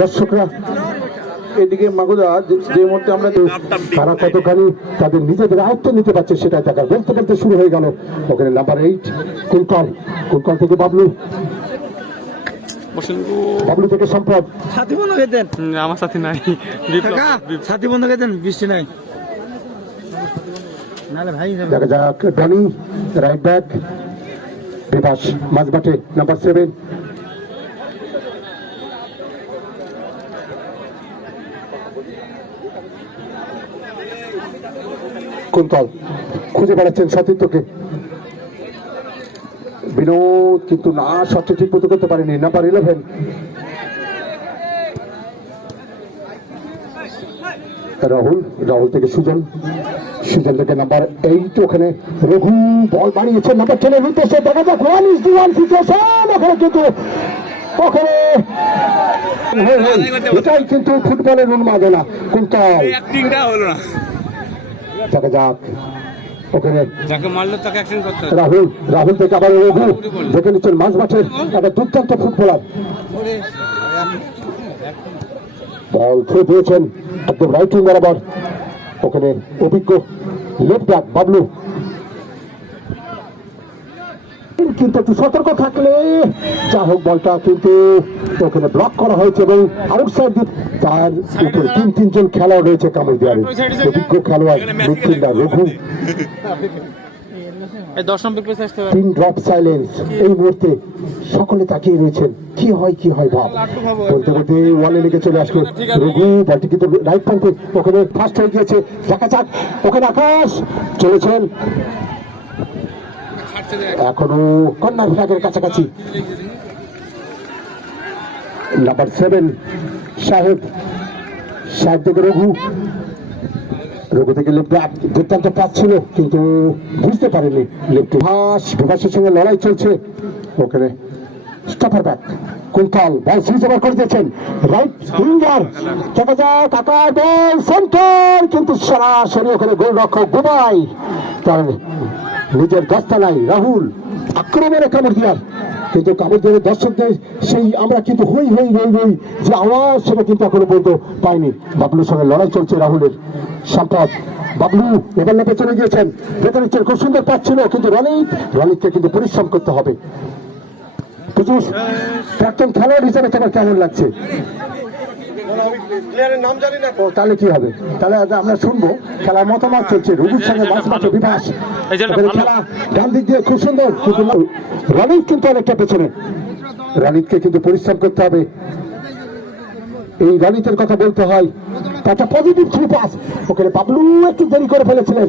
দর্শকরা এদিকে মাগুদা যে মুহূর্তে আমরা তারা কতখানি তাদের নিজেদের আয়ত্ত নিতে পারছে সেটা দেখা বলতে বলতে শুরু হয়ে গেল। ওখানে নাম্বার 8 কুলকল থেকে বাবলু থেকে সম্পদ। সাথী বন্ধ করে দেন। আমার সাথী নাই, সাথী বন্ধ করে দেন, বৃষ্টি নাই। দেখা যাক Donny right back, Vipas মাঝমাঠে number 7। Kuntal খুঁজে বেড়াচ্ছেন সতীর্থকে, বিনোদ কিন্তু না সবচেয়ে ঠিক মতো করতে পারেনি। নাম্বার 11 রাহুল থেকে সুজন থেকে নাম্বার 8। ওখানে রঘু বল বাড়িয়েছে নাম্বার 10 এর উদ্দেশ্যে। দেখা যাক 1-1 সিচুয়েশন। ওখানে কিন্তু এটাই কিন্তু ফুটবলের উন্মাদনা। কুন্তল দেখা যাক ওখানে রাহুল থেকে আবার রঘু দেখে নিচ্ছেন মাঝ মাঠের একটা দুর্দান্ত ফুটবলার। বল থ্রু দিয়েছেন একদম রাইট উইং বরাবর। ওখানে অভিজ্ঞ লেফট ব্যাক বাবলু, কিন্তু একটু সতর্ক থাকলে যা হোক বলটা কিন্তু ওখানে ব্লক করা হয়েছে এবং আউটসাইড তার উপরে 3 জন খেলোয়াড় রয়েছে কামড় দেওয়ার অভিজ্ঞ খেলোয়াড় মিডফিল্ডার রঘু। 3 drop silence. এই মুহূর্তে সকলে তাকিয়ে রয়েছেন কি হয় ভাব বলতে বলতে ওয়ালে লেগে চলে আসলো রঘু। বলটি কিন্তু রাইট প্রান্তে ওখানে ফার্স্ট হয়ে গিয়েছে। দেখা যাক ওখানে আকাশ চলেছেন এখনো কর্নার ফ্ল্যাগের কাছাকাছি। নাম্বার 7 সাহেব থেকে রঘু থেকে লেফট ব্যাক। দুর্দান্ত পাস ছিল কিন্তু বুঝতে পারেনি লেফট বিভাসের সঙ্গে লড়াই চলছে। ওখানে স্টপার ব্যাক কুন্তল বল সুইচ ওভার করে দিয়েছেন রাইট উইঙ্গার। দেখা যাক আকার বল সেন্টার কিন্তু সরাসরি ওখানে গোলরক্ষক গুবাই তার নিজের দস্তানায়। রাহুল আক্রমণে কামড় দিয়ার কিন্তু কামড় দিয়ে দর্শকদের সেই আমরা কিন্তু হই যে আওয়াজ সেটা কিন্তু এখনো পর্যন্ত পাইনি। বাবলুর সঙ্গে লড়াই চলছে রাহুলের। সম্পদ বাবলু এবার লেপে চলে গিয়েছেন, দেখে নিচ্ছেন খুব সুন্দর পাচ্ছিল কিন্তু রনিতকে কিন্তু পরিশ্রম করতে হবে। প্রাক্তন খেলোয়াড় হিসেবে তোমার কেমন লাগছে? তাহলে কি হবে? তাহলে আমরা শুনবো খেলার মতামত চলছে রঘুর সঙ্গে মাঝমাঠে বিভাস। খেলা ডান দিক দিয়ে খুব সুন্দর রনিত কিন্তু অনেকটা পেছনে। রনিতকে কিন্তু পরিশ্রম করতে হবে। এই রনিতের কথা বলতে হয় একটা পজিটিভ থ্রু পাস। ওখানে বাবলু একটু দেরি করে ফেলেছিলেন,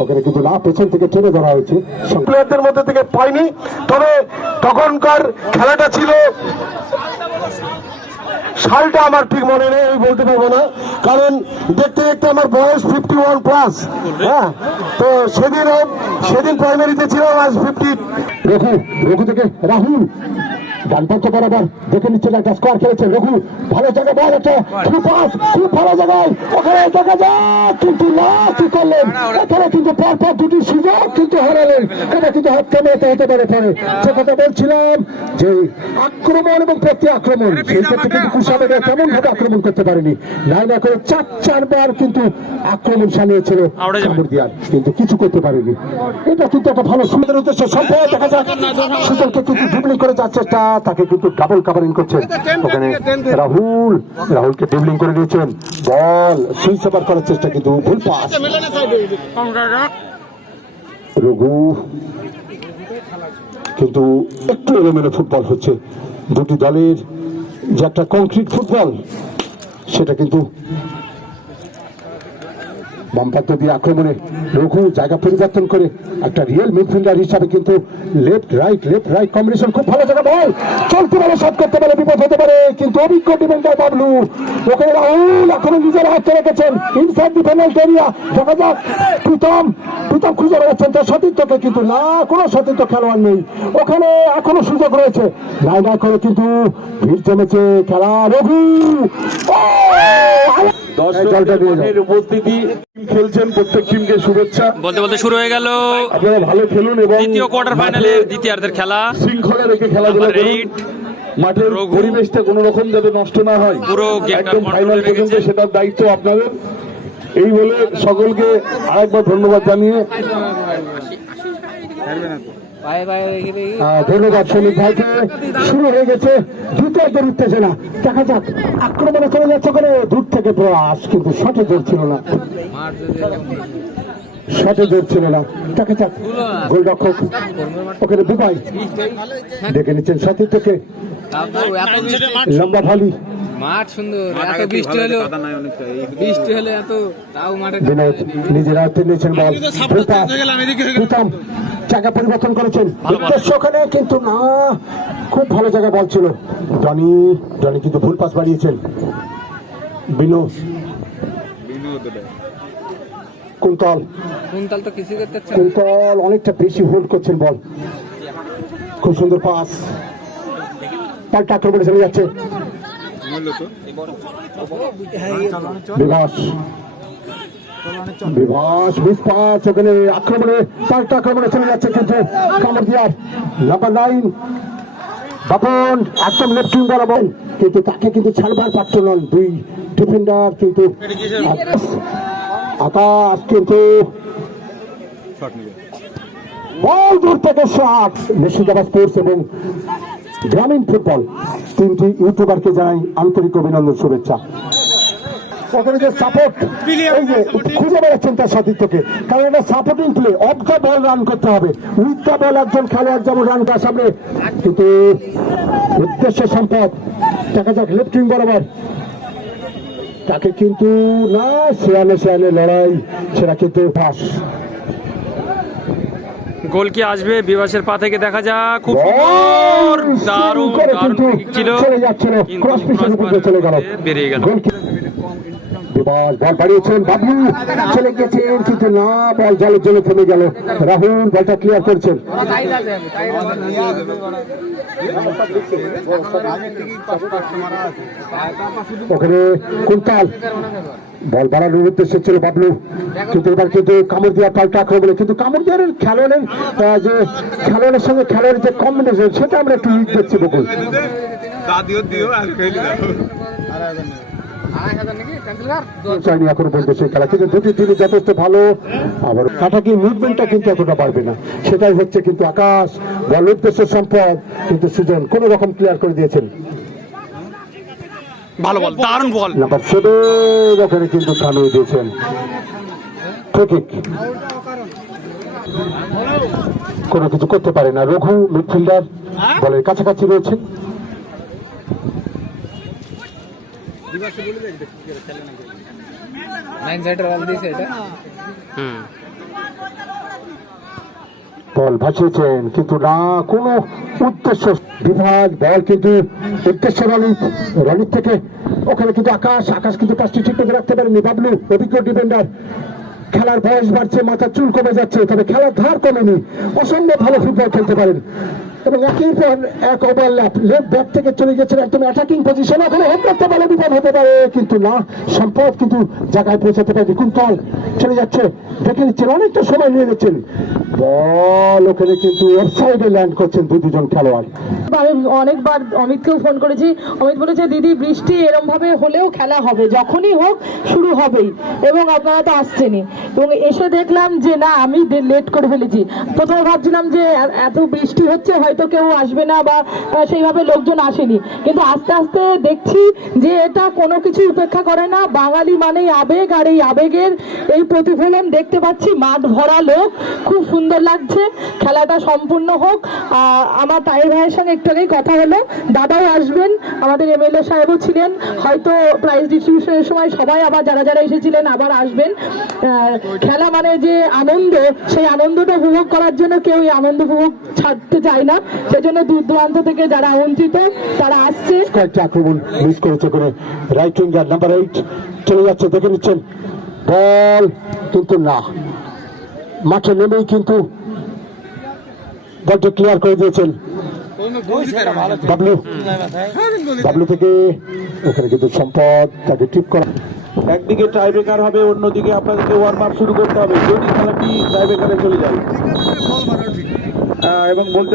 ওখানে কিন্তু না পেছন থেকে টেনে ধরা হয়েছে। প্লেয়ারদের মধ্যে থেকে পাইনি, তবে তখনকার খেলাটা ছিল সালটা আমার ঠিক মনে নেই, বলতে পারবো না, কারণ দেখতে আমার বয়স 51+। হ্যাঁ, তো সেদিন প্রাইমারিতে ছিল 50। রঘু থেকে রাহুল ডান পাঞ্চ বরাবর দেখে নিচ্ছেন একটা স্কোয়ার খেলেছেন রঘু। ভালো জায়গায় বল একটা খুব ভালো জায়গায় ওখানে দেখা যাক কিন্তু না কি করলেন। এখানে কিন্তু পরপর 2টি সুযোগ কিন্তু হারালেন। এটা কিন্তু হাত ক্যামেরাতে হতে পারে পরে যে কথা বলছিলাম যে আক্রমণ এবং প্রতি আক্রমণ সেই ক্ষেত্রে কিন্তু কুশাবেরা তেমন ভাবে আক্রমণ করতে পারেনি। না করে 4বার কিন্তু আক্রমণ সানিয়েছিল কামড়দিয়ার কিন্তু কিছু করতে পারেনি। এটা কিন্তু একটা ভালো সুন্দর উদ্দেশ্য। সম্ভব দেখা যাক সুজনকে কিন্তু ড্রিবলিং করে যাওয়ার চেষ্টা, তাকে কিন্তু ডাবল কাভারিং করছেন। ওখানে রাহুলকে ড্রিবলিং করে দিয়েছেন, বল সুইচ ওভার করার চেষ্টা কিন্তু ভুল পাস। রঘু কিন্তু একটু এলোমেলো ফুটবল হচ্ছে। দুটি দলের যে একটা কংক্রিট ফুটবল সেটা কিন্তু বামপাত্র দিয়ে আক্রমণে রঘু জায়গা পরিবর্তন করে একটা রিয়েল মিডফিল্ডার হিসাবে কিন্তু লেফট রাইট কম্বিনেশন খুব ভালো জায়গা। বল চলতে পারে, শট করতে পারে, বিপদ হতে পারে কিন্তু অভিজ্ঞ ডিফেন্ডার বাবলু ওখানে রাহুল এখনো নিজের হাতে রেখেছেন ইনসাইড দি পেনাল্টি এরিয়া। দেখা যাক প্রীতম খুঁজে বেড়াচ্ছেন তার সতীর্থকে কিন্তু না, কোনো সতীর্থ খেলোয়াড় নেই ওখানে, এখনো সুযোগ রয়েছে। না করে কিন্তু ভিড় জমেছে খেলা। রঘু উপস্থিতি খেলছেন, প্রত্যেক টিমকে শুভেচ্ছা বলতে শুরু হয়ে গেল। আপনারা ভালো খেলুন এবং দ্বিতীয় কোয়ার্টার ফাইনালের দ্বিতীয়ার্ধের খেলা শৃঙ্খলা রেখে খেলাধুলা করুন। মাঠের রঘু। পরিবেশটা কোনো রকম যাতে নষ্ট না হয়, পুরো গেমটার একদম control ফাইনাল রেখেছে। পর্যন্ত সেটার দায়িত্ব আপনাদের। এই বলে সকলকে আরেকবার ধন্যবাদ জানিয়ে ধন্যবাদ শ্রমিক ভাইকে। শুরু হয়ে গেছে দ্বিতীয়দের উত্তেজনা। দেখা যাক, আক্রমণে চলে যাচ্ছে করে দূর থেকে প্রয়াস, কিন্তু শটে জোর ছিল না, শটে জোর ছিল না। দেখা যাক, গোলরক্ষক ওখানে দুবাই ডেকে নিচ্ছেন সাথী থেকে, লম্বা ভালি মাঠ সুন্দর, এত বৃষ্টি হলে এত তাও মাঠে বিনোদ নিজের আয়ত্তে নিয়েছেন বল। প্রীতম জায়গা পরিবর্তন করেছেন, উদ্দেশ্য ওখানে কিন্তু না, খুব ভালো জায়গা বল ছিল। জনি জনি কিন্তু ভুল পাস বাড়িয়েছেন। বিনোদ কুন্তল কুন্তল তো কিছু করতে পারছে না। কুন্তল অনেকটা বেশি হোল্ড করছেন বল। খুব সুন্দর পাস, পাল্টা আক্রমণে চলে যাচ্ছে বিভাস। বিভাস মিস পাস, ওখানে আক্রমণে পাল্টা আক্রমণে চলে যাচ্ছে কিন্তু কামড় দিয়ার নাম্বার 9 বাপন একদম লেফটিং বরাবর, কিন্তু তাকে কিন্তু ছাড়বার পারত নন দুই ডিফেন্ডার। কিন্তু আকাশ কিন্তু বল দূর থেকে শট। মুর্শিদাবাদ স্পোর্টস এবং গ্রামীণ ফুটবল তিনটি ইউটিউবারকে জানাই আন্তরিক অভিনন্দন, শুভেচ্ছা। ওখানে যে সাপোর্ট, এই যে খুঁজে বেড়াচ্ছেন তার সতীর্থকে, কারণ এটা supporting play, of the ball run করতে হবে, উইথ দ্য বল একজন খেলোয়াড় যেমন রান করার সামনে, কিন্তু উদ্দেশ্য সম্পদ। দেখা যাক লেফট উইং বরাবর, তাকে কিন্তু না, শেয়ালে লড়াই, সেটা কিন্তু পাস। গোল কি আসবে বিভাসের পা থেকে? দেখা যাক, খুব সুন্দর, দারুণ দারুণ কিক ছিল, চলে যাচ্ছিল কিন্তু ক্রস পিছনে crossbar চলে গেল, বেরিয়ে গেল। বিভাস বল বাড়িয়েছেন, বাবলু চলে গেছেন কিন্তু না, বল জলের জন্য থেমে গেল। রাহুল বলটা ক্লিয়ার করছেন, ওখানে কুন্তল বল বাড়ানোর উদ্দেশ্যে ছিল বাবলু, কিন্তু এবার কিন্তু কামড় দিয়া পাল্টা আক্রমণে, কিন্তু কামড় দিয়ার খেলোয়াড়ের যে খেলোয়াড়ের সঙ্গে খেলোয়াড়ের যে কম্বিনেশন, সেটা আমরা একটু উইক দেখছি বকুল। চাইনি এখনো পর্যন্ত সেই খেলা, কিন্তু দুটি টিমই যথেষ্ট ভালো। আবার কাটাকি মুভমেন্টটা কিন্তু এতটা পারবে না, সেটাই হচ্ছে কিন্তু আকাশ বল উদ্দেশ্য সম্পদ, কিন্তু সুজন কোন রকম ক্লিয়ার করে দিয়েছেন। ভালো বল, দারুণ বল। নাম্বার 7 ওখানে কিন্তু থামিয়ে দিয়েছেন। ঠিক কোনো কিছু করতে পারে না রঘু, মিডফিল্ডার বলের কাছাকাছি রয়েছেন। নাইন সাইডের বল দিয়েছে এটা। বল ভাসিয়েছেন কিন্তু না, কোনো উদ্দেশ্য। বিভাগ বল কিন্তু উদ্দেশ্য রনির থেকে, ওখানে কিন্তু আকাশ কিন্তু কাজটি ঠিক করে রাখতে পারেনি। বাবলু অভিজ্ঞ ডিফেন্ডার, খেলার বয়স বাড়ছে, মাথার চুল কমে যাচ্ছে, তবে খেলার ধার কমেনি, অসম্ভব ভালো ফুটবল খেলতে পারেন। এবং একের পর এক ওভারল্যাপ, লেফট ব্যাক থেকে চলে গেছেন একদম অ্যাটাকিং পজিশন, ওখানে হেড করতে পারে, বিপদ হতে পারে, কিন্তু না, সম্পদ কিন্তু জায়গায় পৌঁছাতে পারে। কুন্তল চলে যাচ্ছে, দেখে নিচ্ছেন, অনেকটা সময় নিয়ে যাচ্ছেন, বল ওখানে কিন্তু অফসাইডে ল্যান্ড করছেন দুজন খেলোয়াড়। আমি অনেকবার অমিতকেও ফোন করেছি, অমিত বলেছে দিদি বৃষ্টি এরম ভাবে হলেও খেলা হবে, যখনই হোক শুরু হবেই, এবং আপনারা তো আসছেনই। এবং এসে দেখলাম যে না, আমি লেট করে ফেলেছি। প্রথমে ভাবছিলাম যে এত বৃষ্টি হচ্ছে হয়তো কেউ আসবে না, বা সেইভাবে লোকজন আসেনি, কিন্তু আস্তে আস্তে দেখছি যে এটা কোনো কিছু উপেক্ষা করে না, বাঙালি মানেই আবেগ, আর এই আবেগের এই প্রতিফলন দেখতে পাচ্ছি, মাঠ ভরা লোক, খুব সুন্দর লাগছে। খেলাটা সম্পূর্ণ হোক। আমার তাইর ভাইয়ের সঙ্গে একটু আগেই কথা হলো, দাদাও আসবেন, আমাদের এমএলএ সাহেবও ছিলেন, হয়তো প্রাইজ ডিস্ট্রিবিউশনের সময় সবাই আবার যারা যারা এসেছিলেন আবার আসবেন। খেলা মানে যে আনন্দ, সেই আনন্দটা উপভোগ করার জন্য কেউ এই আনন্দ উপভোগ ছাড়তে চায় না, সেজন্য দূর দূরান্ত থেকে যারা আমন্ত্রিত তারা আসছে। কয়েকটা আক্রমণ মিস করেছে করে রাইট উইঙ্গার নাম্বার 8 চলে যাচ্ছে, দেখে নিচ্ছেন, বল কিন্তু না, মাঠে নেমেই কিন্তু বলটি ক্লিয়ার করে দিয়েছেন বাবলু থেকে, ওখানে কিন্তু সম্পদ তাকে টিপ করা। একদিকে টাই ব্রেকার হবে, অন্যদিকে আপনাদেরকে ওয়ার্ম আপ শুরু করতে হবে যদি খেলাটি টাই ব্রেকারে চলে যায়। এবং বলতে